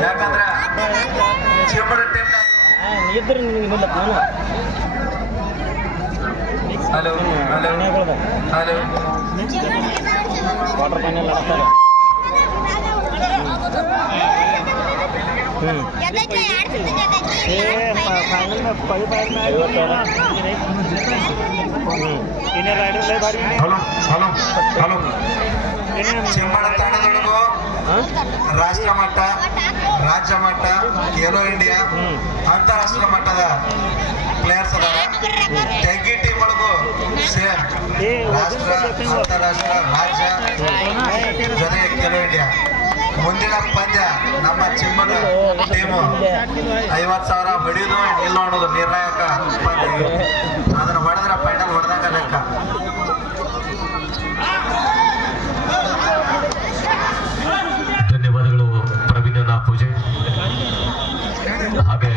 ಯಾಕಂದ್ರ ನಿಲ್ಲ ನಾನು hello hello hello quarter final ಆಡ್ತಾರೆ ಹ್ಞೂ ಏ ಫೈನಲ್ ಕ್ವಾಲಿಫೈರ್ ಹ್ಞೂ ಇನ್ನೇ ರೈಡರ್ ಬಾರಿ ಹಲೋ ಹಲೋ ಹಲೋ ಚಿಮ್ಮಡ ರಾಷ್ಟ್ರ ಮಟ್ಟ ರಾಜ್ಯ ಮಟ್ಟ ಖೇಲೋ ಇಂಡಿಯಾ ಅಂತಾರಾಷ್ಟ್ರ ಅಂತಾರಾಷ್ಟ್ರೀಯ ಮಟ್ಟದ ಪ್ಲೇಯರ್ಸ್ ಅದಾರ ತೆಗ್ಗಿ ಟೀಮ್ ಒಳಗು ಸೇಮ್ ರಾಷ್ಟ್ರ ಅಂತಾರಾಷ್ಟ್ರ ರಾಜ್ಯ ಜೊತೆಗೆ ಖೇಲೋ ಇಂಡಿಯಾ ಮುಂದಿನ ಪಂದ್ಯ ನಮ್ಮ ಚಿಮ್ಮನ ಟೀಮು. ಐವತ್ತು ಸಾವಿರ ಹೊಡಿಯೋದು ಇಲ್ಲ ಅನ್ನೋದು ನಿರ್ಣಾಯಕ ಇದು. ಅದನ್ನ ಹೊಡೆದ್ರೆ ಫೈನಲ್ ಹೊಡೆದಂಗ ಲೆಕ್ಕ. ಧನ್ಯವಾದಗಳು ಪ್ರವೀಣನ ಪೂಜೆ. ಹಾಗೆ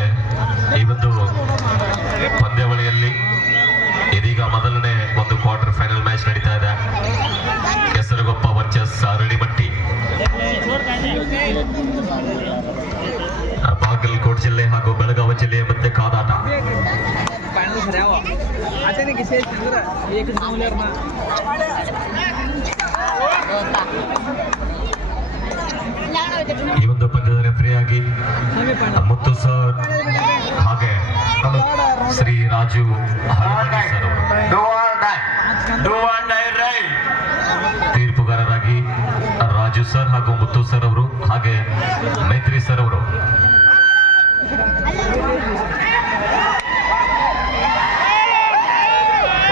ಈ ಒಂದು ಪಂದ್ಯಾವಳಿಯಲ್ಲಿ ಇದೀಗ ಮೊದಲನೇ ಒಂದು ಕ್ವಾರ್ಟರ್ ಫೈನಲ್ ಮ್ಯಾಚ್ ನಡೀತಾ ಇದೆ. ಕೆಸರುಗೊಪ್ಪ ವರ್ಚಸ್ ಹಾಗೂ ಬೆಳಗಾವಿ ಜಿಲ್ಲೆಯ ಮಧ್ಯೆ ಕಾದಾಟ ಈ ಒಂದು ಪಂದ್ಯದ ರೆಫರಿಯಾಗಿ ಮುತ್ತು ಸರ್ ಹಾಗೆ ಶ್ರೀ ರಾಜು. ತೀರ್ಪುಗಾರರಾಗಿ ರಾಜು ಸರ್ ಹಾಗೂ ಮುತ್ತು ಸರ್ ಅವರು ಹಾಗೆ ಮೈತ್ರಿ ಸರ್ ಅವರು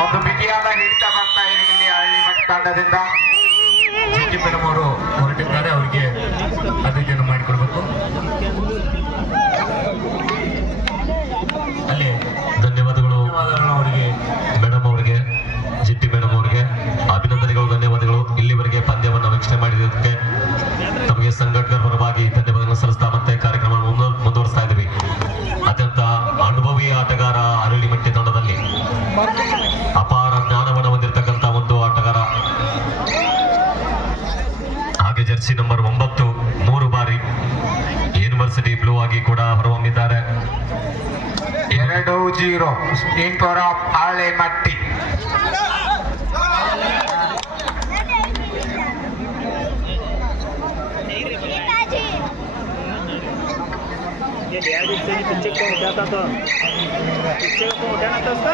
ಒಂದು ಬಿಗಿಯಾದ ಹಿಡಿತ ಬರ್ತಾ ಇದೆ ಇಲ್ಲಿ ಹಳ್ಳಿ ಮಟ್ಟ ತಂಡದಿಂದ ಜಿಟಿ ಜರ್ಸಿ ನಂಬರ್ ಒಂಬತ್ತು ಮೂರು ಬಾರಿ ಯೂನಿವರ್ಸಿಟಿ ಬ್ಲೂ ಆಗಿ ಕೂಡ ಹೊರಹೊಮ್ಮಿದ್ದಾರೆ ಎರಡು ಜೀರೋ ಇನ್ ಫಾರ್ ಆಫ್ ಹಳ್ಳಿ ಮಟ್ಟಿ ये लिया जिससे कि पिक्चर को उठाता तो पिक्चर को उठाना था उसका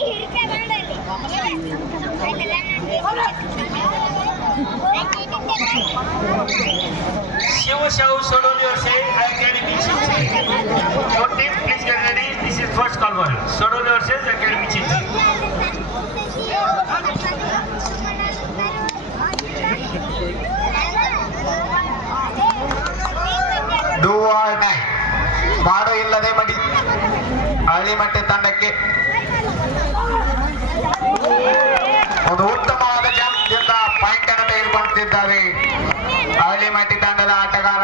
Hallimatti ತಂಡಕ್ಕೆ. ಒಂದು ಉತ್ತಮವಾದ ಜಂಪ್ದಿಂದ ಪಾಯಿಂಟ್ ಅನ್ನು ತೆಗೆದುಕೊಳ್ಳುತ್ತಿದ್ದಾರೆ. ಅಲ್ಲಿ ಮಟ್ಟಿ ತಂಡದ ಆಟಗಾರ.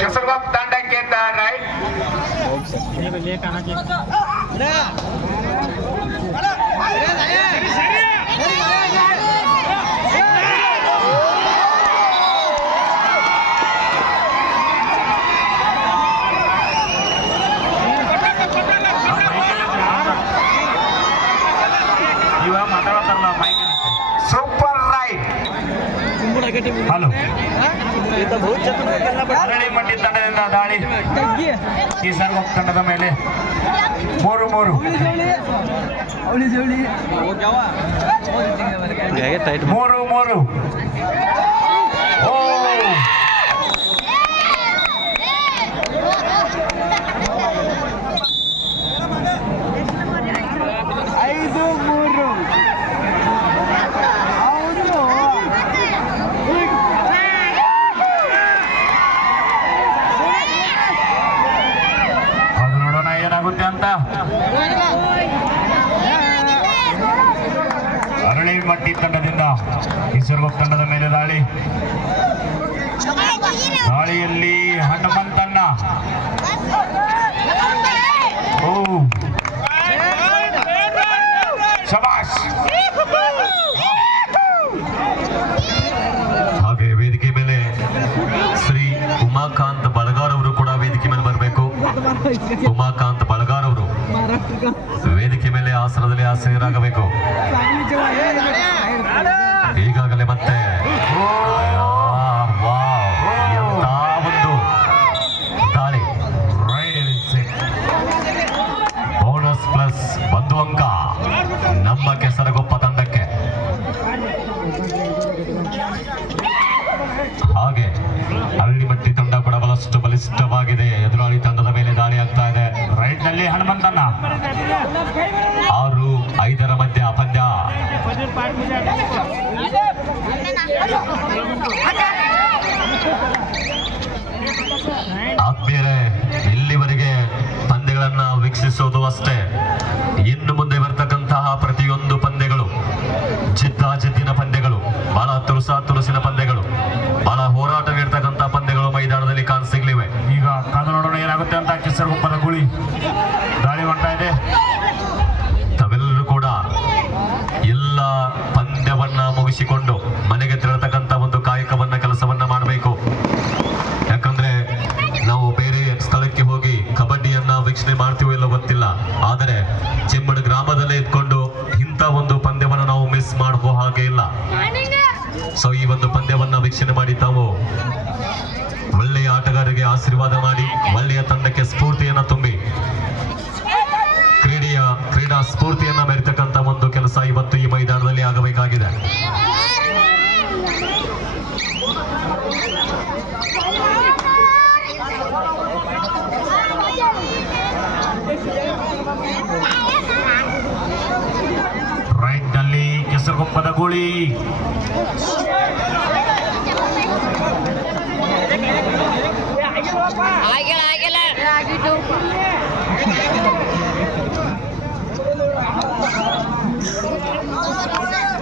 ಕೆಸರುಗೊಪ್ಪ ತಂಡಕ್ಕೆ ಥರ್ಡ್ ರೈಟ್ ಹಲೋ. ದಾಳಿ. ಈ ಸರ್ವ ತಂಡದ ಮೇಲೆ ಮೂರು ಮೂರು. ಮೂರು ಮೂರು. ಓ ಕಬಡ್ಡಿ ತಂಡದಿಂದ. ಈಶ್ವರ್ಗುಪ್ತ ತಂಡದ ಮೇಲೆ ದಾಳಿ. ದಾಳಿಯಲ್ಲಿ ಹನುಮಂತಣ್ಣ. ಓ. ಹಾಗೆ ವೇದಿಕೆ ಮೇಲೆ ಶ್ರೀ ಉಮಾಕಾಂತ್ ಬಳಗಾರ್ ಅವರು ಕೂಡ ವೇದಿಕೆ ಮೇಲೆ ಬರಬೇಕು. ಉಮಾಕಾಂತ್ ಬಳಗಾರ್ ಅವರು ವೇದಿಕೆ ಮೇಲೆ ಆಸನದಲ್ಲಿ ಆಸೀನರಾಗಬೇಕು. ನಮ್ಮ ಚಳುವಳಿ ಆಗಿಲ್ಲ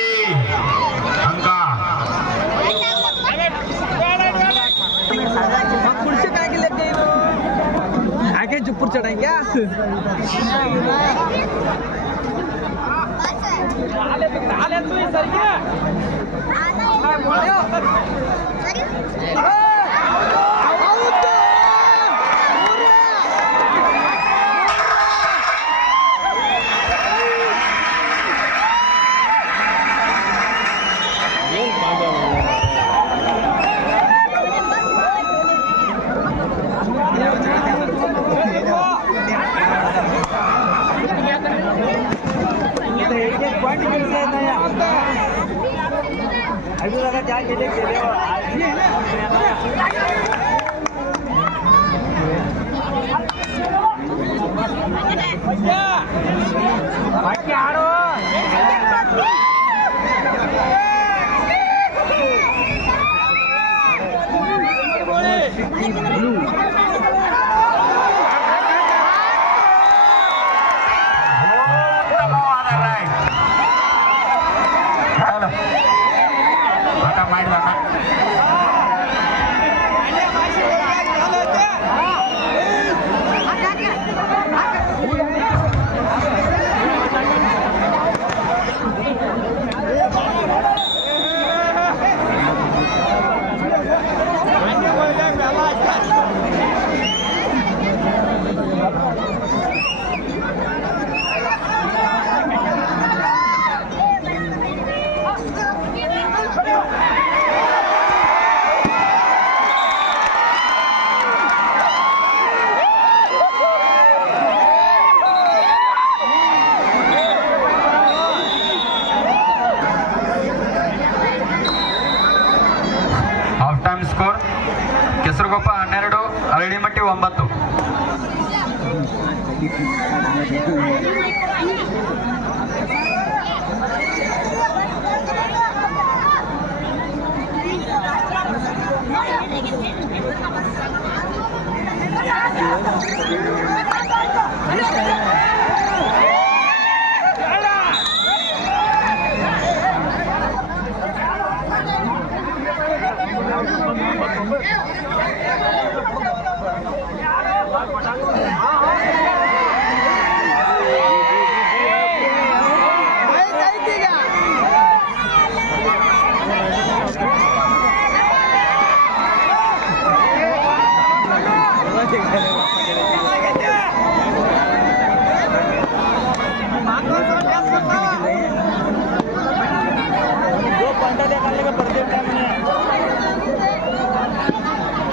पुढच्या टाइम क्या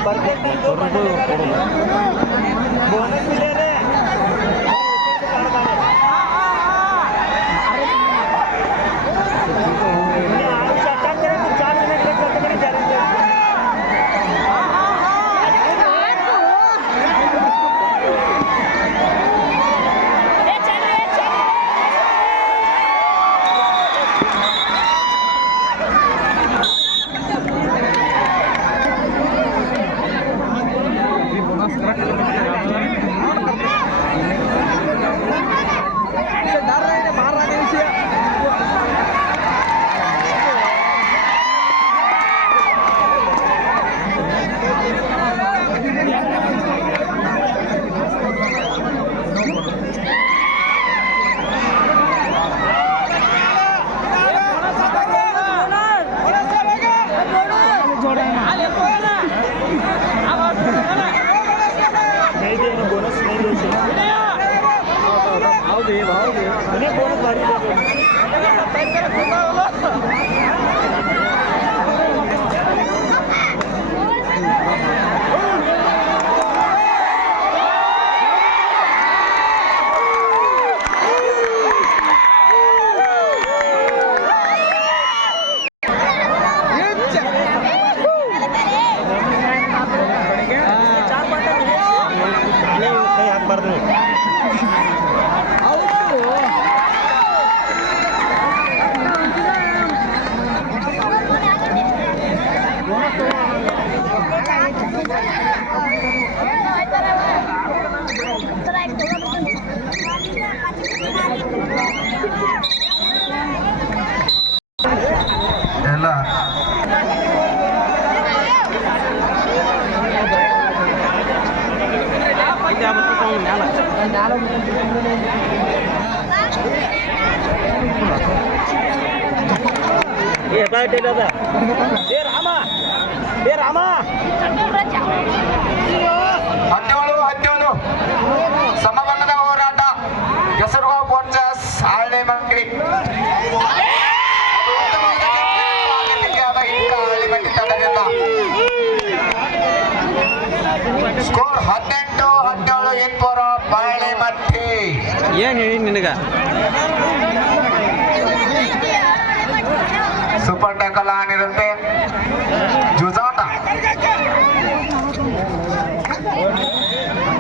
ಬರ್ಬೇಕಂದು ಬೋನಸ್ ಇಲ್ಲ ಬಾಯ್ ಅದ. ಏ ರಾಮ ಏ ರಾಮ. ಹದಿನೇಳು ಹದಿನೇಳು ಸಮಬಣ್ಣದ ಹೋರಾಟ. ಸ್ಕೋರ್ ಹದಿನೆಂಟು ಹದಿನೇಳು ಇಬ್ಬರು ಬಾಳೆ ಮತ್ತೆ. ಏನ್ ಹೇಳಿ ನಿನಗ? ಸೂಪರ್ ಟ್ಯಾಕಲ್ ಆನಿರುತ್ತೆ ಜುಜಾಟ.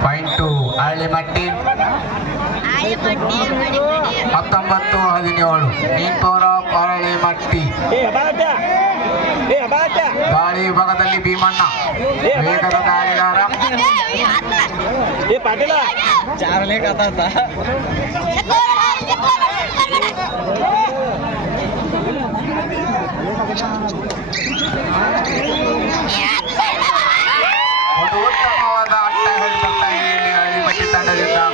ಪಾಯಿಂಟು ಹಳ್ಳಿಮಟ್ಟಿ ಹತ್ತೊಂಬತ್ತು ಹದಿನೇಳು. ಮಟ್ಟಿ ಬಾಟ ಏ ಬಾಟ ಗಾಳಿ ವಿಭಾಗದಲ್ಲಿ ಭೀಮಣ್ಣ. ವೇಗದ ದಾಳಿಗಾರ ಒಂದು ಉತ್ತಮವಾದ ಆಟ ಹೇಳ್ತಾ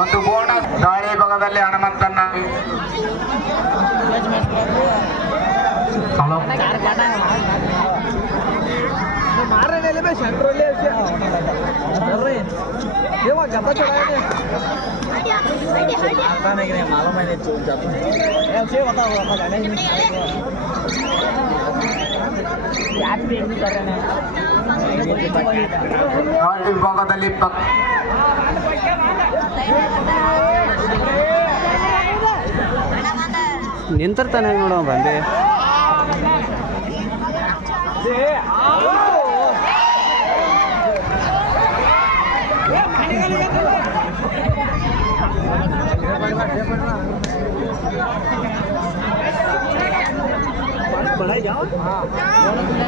ಒಂದು ಬೋನಸ್ ದಾಳಿ ಭಾಗದಲ್ಲಿ ಹನುಮಂತನ್ನ ಹಲೋ मार रहे में सेंट्रल ले से कर रहे हैं ये वो गप्पा चढ़ाया ने आता नहीं कि मालूम है नहीं चोट जाता है ऐसे बताओ आप गाने ही याद भी नहीं कर रहे हैं ಗಾಳಿ ವಿಭಾಗದಲ್ಲಿ ಪಕ್ ನಿಂತಿರ್ತಾನೆ ನೋಡೋ ಬಂದೆ बड़ा जाओ तभी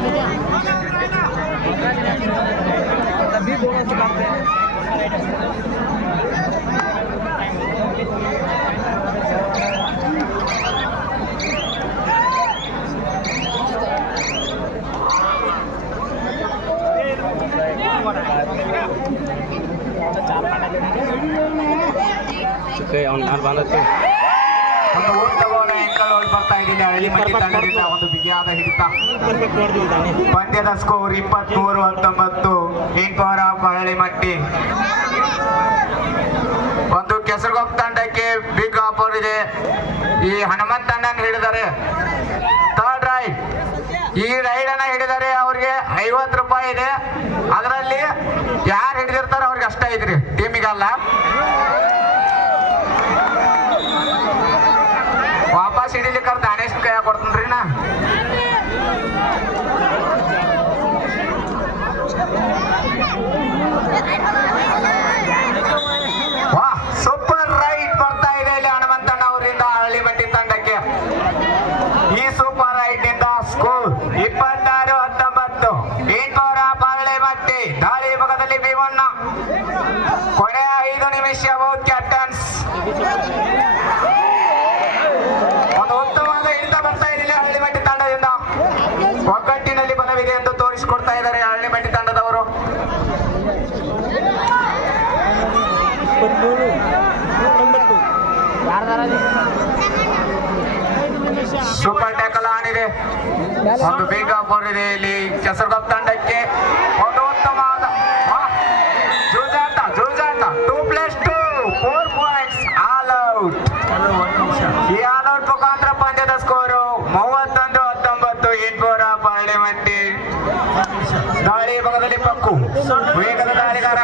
ಒಂದು ಬಿಗಿಯಾದ ಹಿಡಿತ. ಪಂದ್ಯದ ಸ್ಕೋರ್ ಇಪ್ಪತ್ಮೂರು ಹತ್ತೊಂಬತ್ತು. ಇಂಕೋರ ಮಟ್ಟಿ. ಒಂದು ಕೆಸರಗೊಪ್ಪ ತಂಡಕ್ಕೆ ಬಿಗ್ ಆಫರ್ ಇದೆ. ಈ ಹನುಮಂತ ಅಣ್ಣನ ಹಿಡಿದರೆ ಥರ್ಡ್ ರೈಡ್ ಈ ರೈಡ್ ಅನ್ನ ಹಿಡಿದರೆ ಅವ್ರಿಗೆ ಐವತ್ತು ರೂಪಾಯಿ ಇದೆ. ಅದರಲ್ಲಿ ಯಾರು ಹಿಡಿದಿರ್ತಾರೋ ಅವ್ರಿಗೆ ಅಷ್ಟೇ ಐತ್ರಿ. ಟೀಮಿಗಲ್ಲ ವಾಪಸ್ ಹಿಡಿಲಿಕ್ಕೆ ದಾನೇಶ್ ಕೈ ಕೊಡ್ತೀನಿ ನಾ ವಾ ಸೂಪರ್ ರೈಟ್ ಬರ್ತಾ ಇದೆ ಇಲ್ಲಿ ಹನುಮಂತಣ್ಣ ಅವರಿಂದ ಹಳ್ಳಿಮಟ್ಟಿ ತಂಡಕ್ಕೆ ಈ ಸೂಪರ್ ರೈಟ್ ಇಂದ ಸ್ಕೋರ್ ಇಪ್ಪತ್ತಾರು ಹತ್ತೊಂಬತ್ತು ಇಂಕೋರ ಬಾಳೆಮಟ್ಟಿ ದಾಳಿ ಭಾಗದಲ್ಲಿ ಭೀಮಣ್ಣ ಕೊನೆಯ ಐದು ನಿಮಿಷ ಬಹುತ್ ಕ್ಯಾಪ್ಟನ್ಸ್ ಒಂದು ಉತ್ತಮವಾದ ಹಿಡಿತ ಬರ್ತಾ ಇದೆ ಇಲ್ಲಿ ಹಳ್ಳಿಮಟ್ಟಿ ತಂಡದಿಂದ ಒಗ್ಗಟ್ಟಿನಲ್ಲಿ ಬಲವಿದೆ ಎಂದು ತೋರಿಸಿಕೊಡ್ತಾ ಇದ್ದಾರೆ ಹಳ್ಳಿಮಟ್ಟಿ ತಂಡದವರು ಇಪ್ಪತ್ಮೂರು ಒಂಬತ್ತು ಸೂಪರ್ ಟ್ಯಾಕಲ್ ಆನಿದೆ ಒಂದು ಬೇಗ ಇದೆ ಇಲ್ಲಿ ಕೆಸರುಗಪ್ ತಂಡಕ್ಕೆ ಒಂದು ಉತ್ತಮವಾದ two plus two four points all out ಈ ಆಲ್ ಔಟ್ ಮುಖಾಂತರ ಪಂದ್ಯದ ಸ್ಕೋರು ಮೂವತ್ತೊಂದು, ಹತ್ತೊಂಬತ್ತು ಎಂಟುವರ ಪಾರ್ಲಿಮೆಂಟಿ ದಾಳಿ ಭಾಗದಲ್ಲಿ ಪಕ್ಕು. ವೇಗದ ದಾಳಿಗಾರ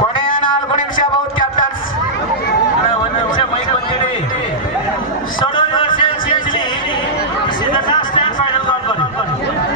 ಕೊನೆಯ ನಾಲ್ಕು ನಿಮಿಷ ಕ್ಯಾಪ್ಟನ್ಸ್ ಒಂದು ನಿಮಿಷ ಮೈಕ್ ಬಂದಿರಿ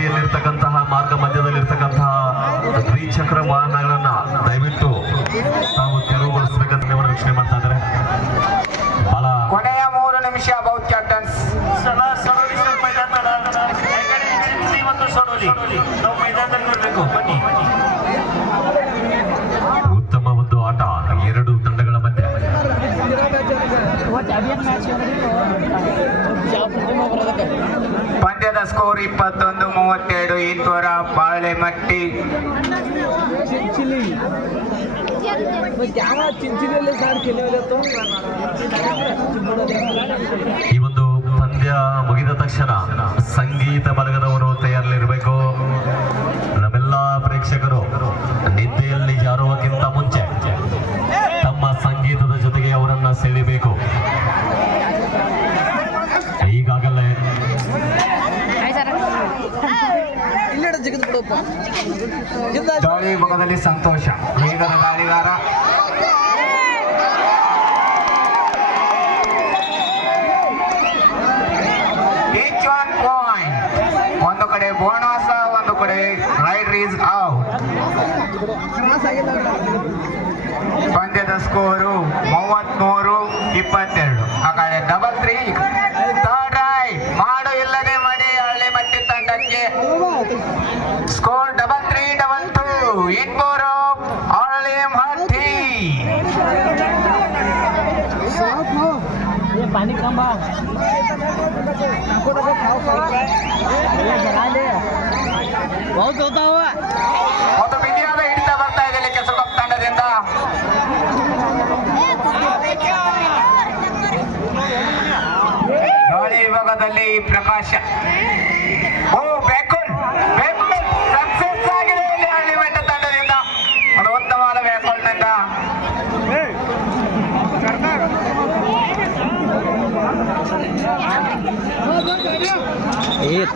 ಹಾದಿಯಲ್ಲಿರ್ತಕ್ಕಂತಹ ಮಾರ್ಗ ಮಧ್ಯದಲ್ಲಿರ್ತಕ್ಕಂತಹ ತ್ರಿಚಕ್ರ ವಾಹನಗಳನ್ನ ದಯವಿಟ್ಟು ತಾವು ತೆರವುಗೊಳಿಸಬೇಕಂತ ರಕ್ಷಣೆ ಮಾಡ್ತಾ ಇದ್ದಾರೆ ಕೊನೆಯ ಮೂರು ನಿಮಿಷ ಅಬೌಟ್ ಕ್ಯಾಪ್ಟನ್ಸ್ ಮೈದಾನದಲ್ಲಿ ನಾವು ಮೈದಾನದಲ್ಲಿ ಬನ್ನಿ ಸ್ಕೋರ್ ಇಪ್ಪತ್ತೊಂದು ಮೂವತ್ತೆರಡು ಈಶ್ವರ ಬಾಳೆಮಟ್ಟಿ. ಈ ಒಂದು ಪಂದ್ಯ ಮುಗಿದ ತಕ್ಷಣ ಸಂಗೀತ ಬಳಗದವರು ದಾಳಿ ಮುಖದಲ್ಲಿ ಸಂತೋಷ. ವೇಗದ ಪಾಯಿಂಟ್ ಒಂದು ಕಡೆ ಬೋನಸ್ ಒಂದು ಕಡೆ ರೈಡ್ ಈಸ್ ಔಟ್. ಪಂದ್ಯದ ಸ್ಕೋರು ಮೂವತ್ಮೂರು ಇಪ್ಪತ್ತೆರಡು. ಆ ಕಡೆ ಡಬಲ್ ತ್ರೀ ಥರ್ಡ್ ರೈಟ್ ಮಾಡು ಇಲ್ಲದೆ ಮಡಿ ಹಳ್ಳಿ ಮಟ್ಟಿ ತಂಡಕ್ಕೆ score double three double two ಇಬ್ಬರು ಹಳ್ಳಿ ಮಟ್ಟಿ ये पानी कम बा नको नको खाओ खाओ ये जरा ले बहुत होता हुआ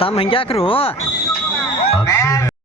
ತಮ್ಮ ಹಂಗೆ ಹಾಕ್ರು